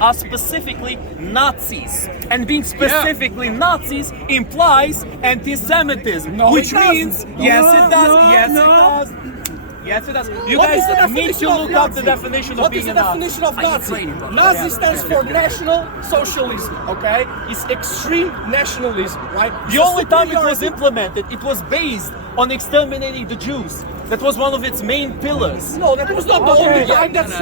are specifically Nazis. And being specifically Nazis implies anti-Semitism, which means, yes it does. Yes, it does. You guys need to look up the definition of being a Nazi. What is the definition of Nazi? Nazi stands for National Socialism, okay? It's extreme nationalism, right? The only time it was implemented, it was based on exterminating the Jews. That was one of its main pillars. No, that was not the only time. That's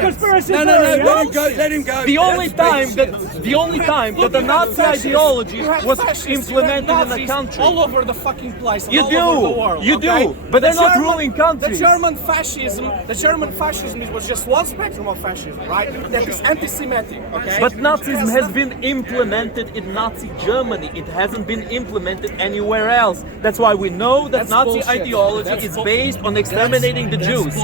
conspiracy. No, let him go. The only time that the Nazi ideology was implemented in the country. All over the fucking place. You all over the world, do, okay? but they're not ruling countries. The German fascism was just one spectrum of fascism, right? That is anti-Semitic, okay? But Nazism has been implemented in Nazi Germany. It hasn't been implemented anywhere else. That's why we know that Nazi ideology is based on exterminating the Jews.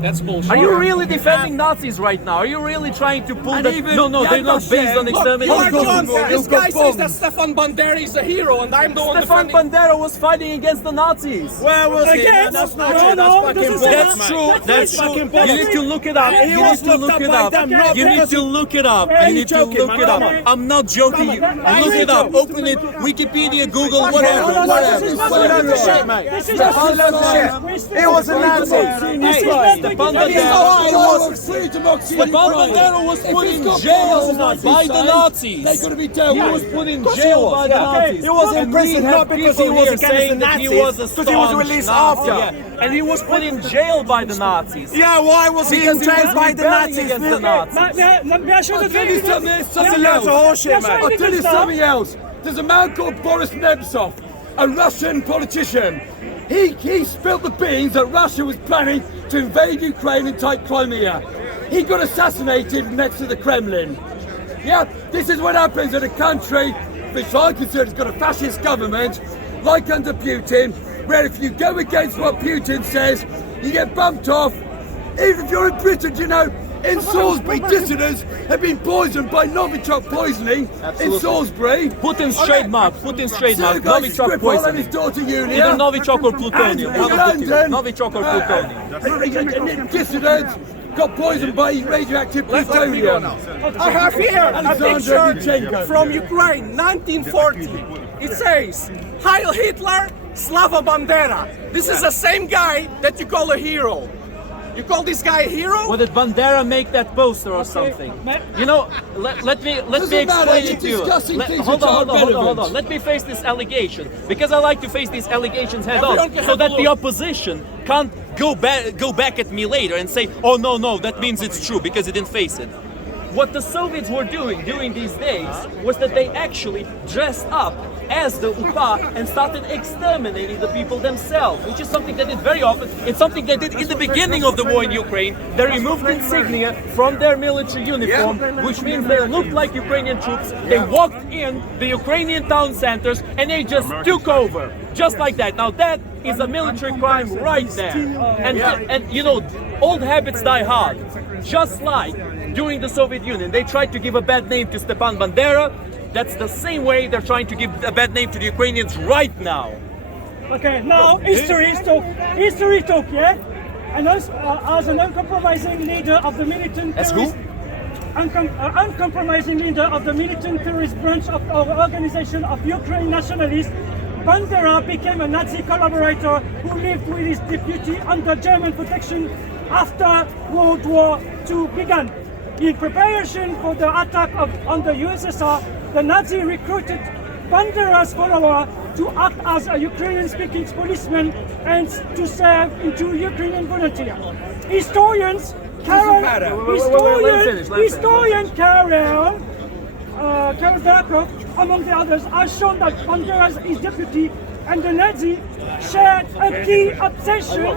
That's bullshit. Are you really defending Nazis right now? Are you really trying to pull that? No, they're not based on exterminating the Jews. This guy says that Stefan Bandera is a hero, and I'm the one Stefan defending. Bandera was fighting against the Nazis. Well, we'll see. That's not true. That's true. That's true. You need to look it up. You need to look it up. You need to look it up. You need to look it up. I'm not joking. Look it up. Open it. Wikipedia, Google, whatever. He was a Nazi. Stefan Bandera was put in jail by the Nazis. They're going to be dealt He with. was put in jail by the Nazis. He was in prison not because he was against the Nazis, because he was released after. And he was put in jail by the Nazis. Yeah, why was he in jail by the Nazis? Against the Nazis. I'll tell you something else. I'll tell you something else. There's a man called Boris Nemtsov, a Russian politician. He spilled the beans that Russia was planning to invade Ukraine and take Crimea. He got assassinated next to the Kremlin. Yeah, this is what happens in a country which I consider has got a fascist government, like under Putin, where if you go against what Putin says, you get bumped off. Even if you're in Britain, you know, in Salisbury, dissidents have been poisoned by Novichok poisoning in Salisbury. Putin's trademark. Novichok and poison. his daughter Yulia. Either Novichok or plutonium. In London, Novichok or plutonium. Dissidents got poisoned by radioactive plutonium. I have here a picture from Ukraine, 1940. It says, Heil Hitler, Slava Bandera. This is the same guy that you call a hero. You call this guy a hero? Well, did Bandera make that poster or something? You know, let me explain it to you. Hold on. Let me face this allegation, because I like to face these allegations head on, so that the opposition can't go back at me later and say, oh no, that means it's true because he didn't face it. What the Soviets were doing during these days was that they actually dressed up as the UPA and started exterminating the people themselves, which is something they did very often. It's something they did in the beginning of the war in Ukraine. They removed insignia from their military uniform, which means they looked like Ukrainian troops. They walked in the Ukrainian town centers and they just took over, just like that. Now that is a military crime right there. And you know, old habits die hard. Just like during the Soviet Union, they tried to give a bad name to Stepan Bandera. That's the same way they're trying to give a bad name to the Ukrainians right now. Okay, now history talk, yeah? And as an uncompromising leader of the militant terrorist, uncompromising leader of the militant terrorist branch of our organization of Ukraine nationalists, Bandera became a Nazi collaborator who lived with his deputy under German protection after World War II began. In preparation for the attack on the USSR, the Nazi recruited Bandera's follower to act as a Ukrainian-speaking policeman and to serve into Ukrainian volunteer. Historian Karel Berkov, among the others, has shown that Bandera, his deputy, and the Nazi shared a key obsession,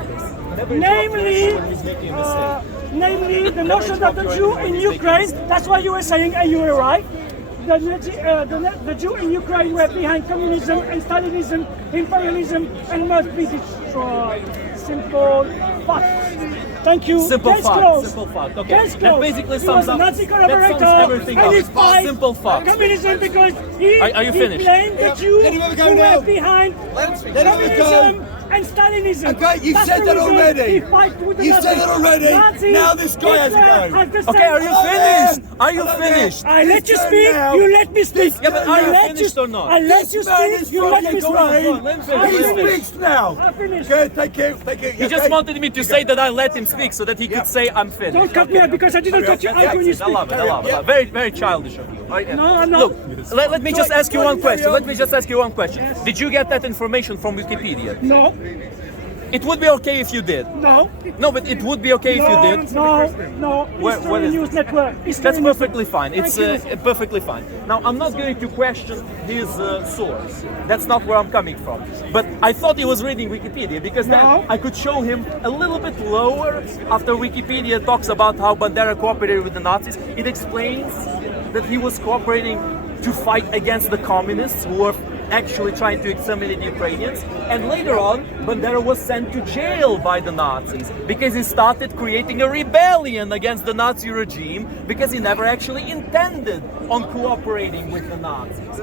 namely the notion of the Jew in Ukraine. That's what you were saying, and you were right. The Jew in Ukraine were behind communism and Stalinism, imperialism, and must be destroyed. Simple fact. Thank you. Simple Case fact. closed. Simple fact. Okay. Case That closed. basically He sums was a up. Nazi That sums collaborator, everything and up. he fight Simple fact. communism because he Are you finished? blamed the Jew who were behind communism and Stalinism. Okay, you That's said the that reason already. he fight with the You said Nazis. it already. Nazis, Now this guy has a Hitler go. are the Okay, same. are you Hello finished? there. Are you Hello there. finished? I let you This speak, turn you now. let me speak. Yeah, but are I you let finished or not? I let This you man speak, is you let fucking me Go on, speak. go on, let him finish, I let him He finish. speaks now. I finished. Okay, thank you. Thank you. He just wanted me to say that I let him speak so that he could say I'm finished. Don't cut me out because I didn't cut you out when you I speak. love it. I love it. Very, very childish of you. No, I'm not. Look, let me just ask you Go one on, question. carry on. Let me just ask you one question. Did you get that information from Wikipedia? No, It would be okay if you did. no. No, but it would be okay if you No, did. no. What History is- News Network. History That's News perfectly fine. It's Thank you. perfectly fine. Now, I'm not going to question his source. That's not where I'm coming from. But I thought he was reading Wikipedia because then No. I could show him a little bit lower after Wikipedia talks about how Bandera cooperated with the Nazis. It explains that he was cooperating to fight against the communists who were actually trying to exterminate the Ukrainians. And later on, Bandera was sent to jail by the Nazis because he started creating a rebellion against the Nazi regime because he never actually intended on cooperating with the Nazis.